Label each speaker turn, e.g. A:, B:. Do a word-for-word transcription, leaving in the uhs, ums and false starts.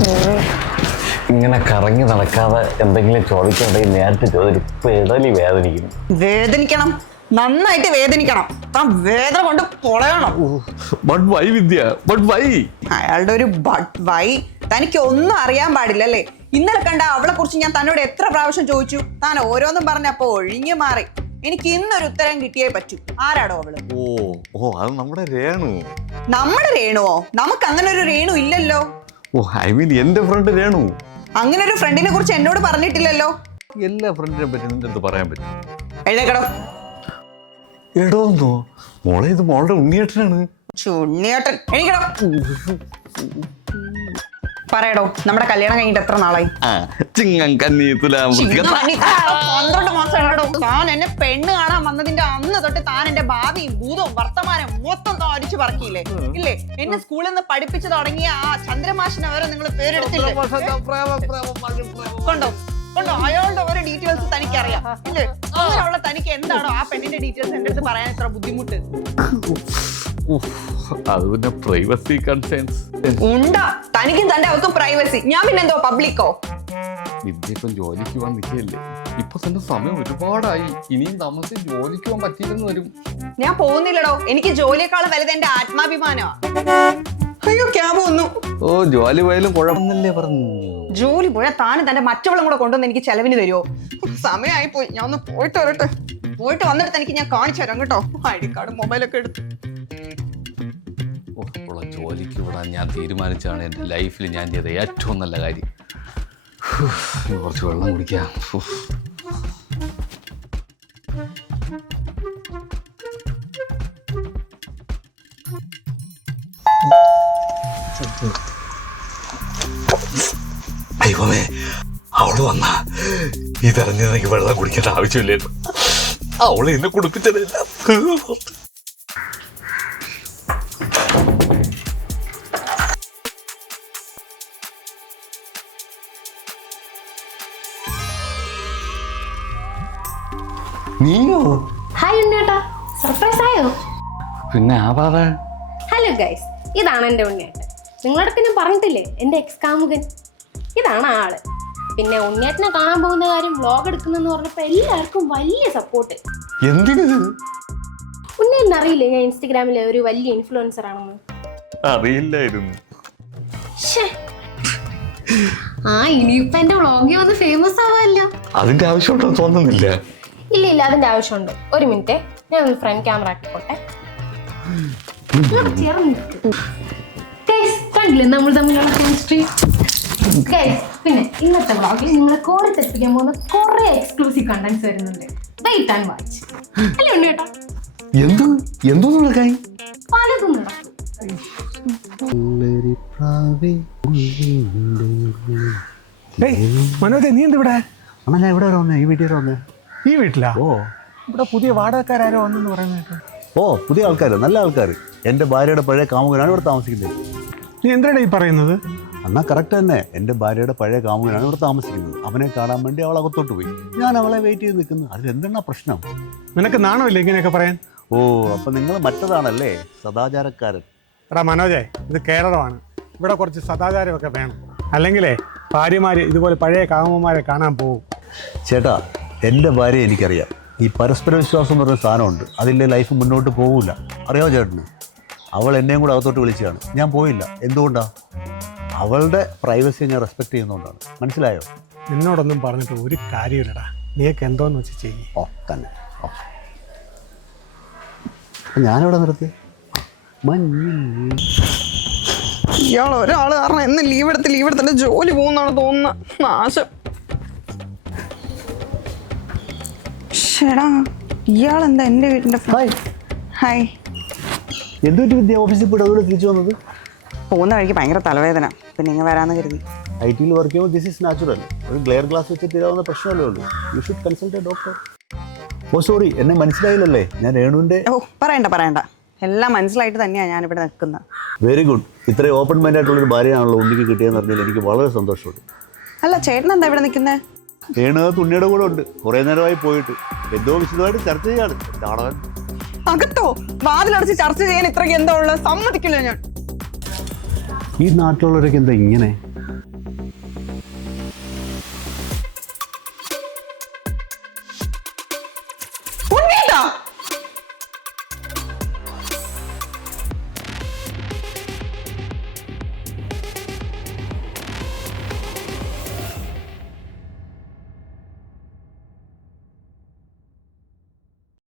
A: ഇങ്ങനെ കറങ്ങി നടക്കാതെ എന്തെങ്കിലും ചോദിക്കണ്ടെങ്കിൽ നേരത്തെ ചോദിച്ചു പെടലി വേദനിക്കുന്നു.
B: വേദനിക്കണം, നന്നായിട്ട് വേദനിക്കണം. താൻ വേദന കൊണ്ട് പൊളയണം. അയാളുടെ ഒരു ബട്ട് വൈ. തനിക്ക് ഒന്നും അറിയാൻ പാടില്ലല്ലേ? ഇന്നലെ കണ്ട അവളെ കുറിച്ച് ഞാൻ തന്നോട് എത്ര പ്രാവശ്യം ചോദിച്ചു. താൻ ഓരോന്നും പറഞ്ഞപ്പോ ഒഴിഞ്ഞു മാറി. എനിക്ക് ഇന്നൊരു ഉത്തരം കിട്ടിയേ പറ്റൂ. ആരാടോ അവള്?
A: ഓ ഓ അത് നമ്മുടെ രേണു.
B: നമ്മുടെ രേണുവോ? നമുക്ക് അങ്ങനെ ഒരു രേണു ഇല്ലല്ലോ.
A: ഓ ഐ മീൻ എന്റെ ഫ്രണ്ട് രേണു.
B: അങ്ങനെ ഒരു ഫ്രണ്ടിനെ കുറിച്ച് എന്നോട് പറഞ്ഞിട്ടില്ലല്ലോ.
A: എല്ലാ ഫ്രണ്ടിനെ പറ്റി നിന്റെ അടുത്ത് പറയാൻ പറ്റും.
B: എഴുതേക്കടോ.
A: എടോന്നോ മോളെ, ഇത് മോളുടെ ഉണ്ണിയേട്ടനാണ്.
B: ഉണ്ണിയേട്ടൻ എഴുതിക്കടോ. പറയടോ, നമ്മുടെ കല്യാണം കഴിഞ്ഞിട്ട് എത്ര നാളായി? പന്ത്രണ്ട് മാസം. താൻ എന്നെ പെണ്ണ് കാണാൻ വന്നതിന്റെ അന്ന് തൊട്ട് താൻ എന്റെ ഭാവിയും ഭൂതവും വർത്തമാനം മൊത്തം അടിച്ചു പറക്കിയില്ലേ? ഇല്ലേ? എന്നെ സ്കൂളിൽ നിന്ന് പഠിപ്പിച്ചു തുടങ്ങിയ ആ ചന്ദ്രമാഷിനെ വരെ നിങ്ങൾ പേരെടുത്തില്ലേ? കൊണ്ടോ കൊണ്ടോ അയാളുടെ ഓരോ ഡീറ്റെയിൽസ് തനിക്ക് അറിയാം ഇല്ലേ? അങ്ങനെയുള്ള തനിക്ക് എന്താണോ ആ പെണ്ണിന്റെ ഡീറ്റെയിൽസ് എന്റെ അടുത്ത് പറയാൻ ഇത്ര ബുദ്ധിമുട്ട്? ഉണ്ടാ തനിക്കും തന്റെ അവൾക്കും പ്രൈവസി. ഞാൻ പിന്നെ എന്തോ പബ്ലിക്കോ?
A: വിദ്യപ്പം ജോലിക്ക് പോകാൻ നിൽക്കല്ലേ? ഇപ്പൊ തന്നെ സമയം ഒരുപാടായി. ഇനിയും താമസിച്ച് ജോലിക്ക് പോകാൻ പറ്റിയില്ലെന്ന് വരും.
B: ഞാൻ പോകുന്നില്ലടോ. എനിക്ക് ജോലിയേക്കാൾ വലുത് എന്റെ ആത്മാഭിമാനമാണ്. അയ്യോ ക്യാബ് വന്നു.
A: ഓ ജോലി പോയാലും കുഴപ്പമൊന്നല്ലേ പറഞ്ഞു.
B: ജോലി പോയാൽ താനും തന്റെ മറ്റവളും കൂടെ കൊണ്ടുവന്ന് എനിക്ക് ചെലവിന് തരുമോ? സമയമായി പോയി. ഞാൻ ഒന്ന് പോയിട്ട് വരട്ടെ. പോയിട്ട് വന്നിട്ട് എനിക്ക് ഞാൻ കാണിച്ചു തരാം കേട്ടോ. ഐ ഡി കാർഡ് മൊബൈലൊക്കെ എടുത്തു.
A: ജോലിക്ക് വിടാൻ ഞാൻ തീരുമാനിച്ചാണ് എൻ്റെ ലൈഫിൽ ഞാൻ ചെയ്ത ഏറ്റവും നല്ല കാര്യം. കുറച്ച് വെള്ളം കുടിക്കാം. ദൈവമേ, അവള് വന്ന ഇതറിഞ്ഞത് എനിക്ക് വെള്ളം കുടിക്കേണ്ട ആവശ്യമില്ലായിരുന്നു. അവളെ എന്നെ കുടിപ്പിച്ചതില്ല. നീയോ?
C: ഹായ് ഉണ്ണിയേട്ടാ, സർപ്രൈസ് ആയോ?
A: പിന്നെ ആവാതെ.
C: ഹലോ ഗൈസ്, ഇതാണ് എൻ്റെ ഉണ്ണിയേട്ടൻ. നിങ്ങളടുത്ത് ഞാൻ പറഞ്ഞിട്ടില്ലേ, എൻ്റെ എക്സ് കാമുകൻ. ഇതാണ് ആള്. പിന്നെ ഉണ്ണിയേട്ടനെ കാണാൻ പോകുന്ന കാര്യം വ്ലോഗ് എടുക്കുന്നെന്ന് പറഞ്ഞപ്പോൾ എല്ലാവർക്കും വലിയ സപ്പോർട്ട്.
A: എന്തിനത്?
C: ഉണ്ണിയേട്ടൻ അറിയില്ലേ ഞാൻ ഇൻസ്റ്റഗ്രാമിലെ ഒരു വലിയ ഇൻഫ്ലുവൻസർ ആണെന്ന്?
A: അറിയില്ലായിരുന്നു.
C: ആ ഇനിയിപ്പോ എന്റെ വ്ലോഗിൽ വന്ന് ഫേമസ് ആവാല്ലോ.
A: അതിന്റെ ആവശ്യമുണ്ടെന്ന് തോന്നുന്നില്ല.
C: ഇല്ല ഇല്ല അതിന്റെ ആവശ്യമുണ്ട്. ഒരു മിനിറ്റ്, ഞാൻ ഒന്ന് ഫ്രണ്ട് ക്യാമറ ആക്കിക്കോട്ടെ. കണ്ടില്ലേ നമ്മൾ തമ്മിലുള്ള കെമിസ്ട്രി? പിന്നെ ഇന്നത്തെ വ്ലോഗിൽ നിങ്ങളെ കോറി തെറ്റിക്കാൻ പോകുന്ന കുറെ എക്സ്ക്ലൂസീവ് കണ്ടന്റ്സ് വരുന്നുണ്ട്. Wait and watch. അല്ലേ ഉണ്ണിയേട്ടാ?
A: എന്തോ എന്തോ നടക്കായി
C: പലതും നടക്കും.
D: മനോജ്, നീ എന്ത് ഇവിടെ?
E: അമ്മ ഇവിടെ വന്നേ, ഈ വീട്ടിൽ വന്നേ.
D: ഈ വീട്ടിലാ?
E: ഓ,
D: ഇവിടെ പുതിയ വാടകക്കാരോ വന്നെന്ന് പറയുന്നത്.
E: ഓ പുതിയ ആൾക്കാർ, നല്ല ആൾക്കാർ. എൻ്റെ ഭാര്യയുടെ പഴയ കാമുകനാണ് ഇവിടെ താമസിക്കുന്നത്.
D: നീ എന്താണ് ഈ പറയുന്നത്?
E: എന്നാൽ കറക്റ്റ് തന്നെ. എൻ്റെ ഭാര്യയുടെ പഴയ കാമുകനാണ് ഇവിടെ താമസിക്കുന്നത്. അവനെ കാണാൻ വേണ്ടി അവൾ അകത്തോട്ട് പോയി. ഞാൻ അവളെ വെയിറ്റ് ചെയ്ത് നിൽക്കുന്നു. അതിലെന്താണ് പ്രശ്നം?
D: നിനക്ക് നാണമില്ല ഇങ്ങനെയൊക്കെ പറയാൻ?
E: ഓ, അപ്പം നിങ്ങൾ മറ്റതാണല്ലേ, സദാചാരക്കാരൻ.
D: എടാ മനോജേ, ഇത് കേരളമാണ്. ഇവിടെ കുറച്ച് സദാചാരമൊക്കെ വേണം. അല്ലെങ്കിലേ ഭാര്യമാർ ഇതുപോലെ പഴയ കാമുകന്മാരെ കാണാൻ പോകും.
E: ചേട്ടാ, എൻ്റെ ഭാര്യ എനിക്കറിയാം. ഈ പരസ്പര വിശ്വാസം എന്ന് പറഞ്ഞ സാധനമുണ്ട്. അതിൻ്റെ ലൈഫ് മുന്നോട്ട് പോകില്ല. അറിയാമോ ചേട്ടന്? അവൾ എന്നെയും കൂടെ അകത്തോട്ട് വിളിച്ചതാണ്. ഞാൻ പോയില്ല. എന്തുകൊണ്ടാണ്? അവളുടെ പ്രൈവസിയെ ഞാൻ റെസ്പെക്ട് ചെയ്യുന്നതുകൊണ്ടാണ്. മനസ്സിലായോ?
D: എന്നോടൊന്നും പറഞ്ഞിട്ട് ഒരു കാര്യമില്ലടാ. നീക്ക് എന്തോന്ന് വെച്ച് ചെയ്യും.
E: ഓ തന്നെ. ഓ, ഞാനിവിടെ നിർത്തി.
B: ഇയാൾ ഒരാൾ കാരണം എന്ന് ലീവ് എടുത്ത് ലീവ് എടുത്തിട്ട് ജോലി പോകുന്നാണ് തോന്നുന്നത്. നാശം. ഷെടാ, ഇയാൾ എന്താ എൻ്റെ വീട്ടിൻ്റെ?
E: ഹായ്.
B: ഹായ്.
E: എന്തൊരു വിദ്യ ഓഫീസിൽ പോയിട്ട് അതുകൊണ്ട് തിരിച്ചു വന്നത്?
B: പോകുന്ന വഴിക്ക് ഭയങ്കര തലവേദന, പിന്നെ ഇങ്ങനെ വരാമെന്ന് കരുതി.
E: ഐ ടിയിൽ വർക്ക് ചെയ്യുമ്പോൾ ദിസ് ഇസ് നാച്ചുറൽ. ഒരു ഗ്ലെയർ ഗ്ലാസ് വെച്ച് തീരാവുന്ന പ്രശ്നമല്ലേ ഉള്ളൂ. You should consult a doctor. Oh sorry, എന്നെ മനസ്സിലായില്ലല്ലേ? ഞാൻ രേണുവിൻ്റെ.
B: ഓ പറയണ്ട പറയണ്ട, എല്ലാം മനസ്സിലായിട്ട് തന്നെയാണ് ഞാനിവിടെ നിൽക്കുന്നത്.
E: Very good. ഇത്രയും ഓപ്പൺ മൈൻഡ് ആയിട്ടുള്ളൊരു ഭാര്യയാണല്ലോ ഉണ്ണിക്ക് കിട്ടിയെന്ന് പറഞ്ഞാൽ എനിക്ക് വളരെ സന്തോഷമുണ്ട്.
B: അല്ല ചേട്ടൻ എന്താ ഇവിടെ നിൽക്കുന്നത്?
E: രേണു തുണ്ണിയുടെ കൂടെ ഉണ്ട്. കുറേ നേരമായി പോയിട്ട് എന്തോ വിശദമായിട്ട് ചർച്ച ചെയ്യാണ്. കാണാൻ
B: അകത്തോ വാതിലടച്ച് ചർച്ച ചെയ്യാൻ ഇത്രയ്ക്ക് എന്തോ ഉള്ളത്? സമ്മതിക്കില്ല ഞാൻ.
E: ഈ നാട്ടിലുള്ളവരൊക്കെ എന്താ ഇങ്ങനെ?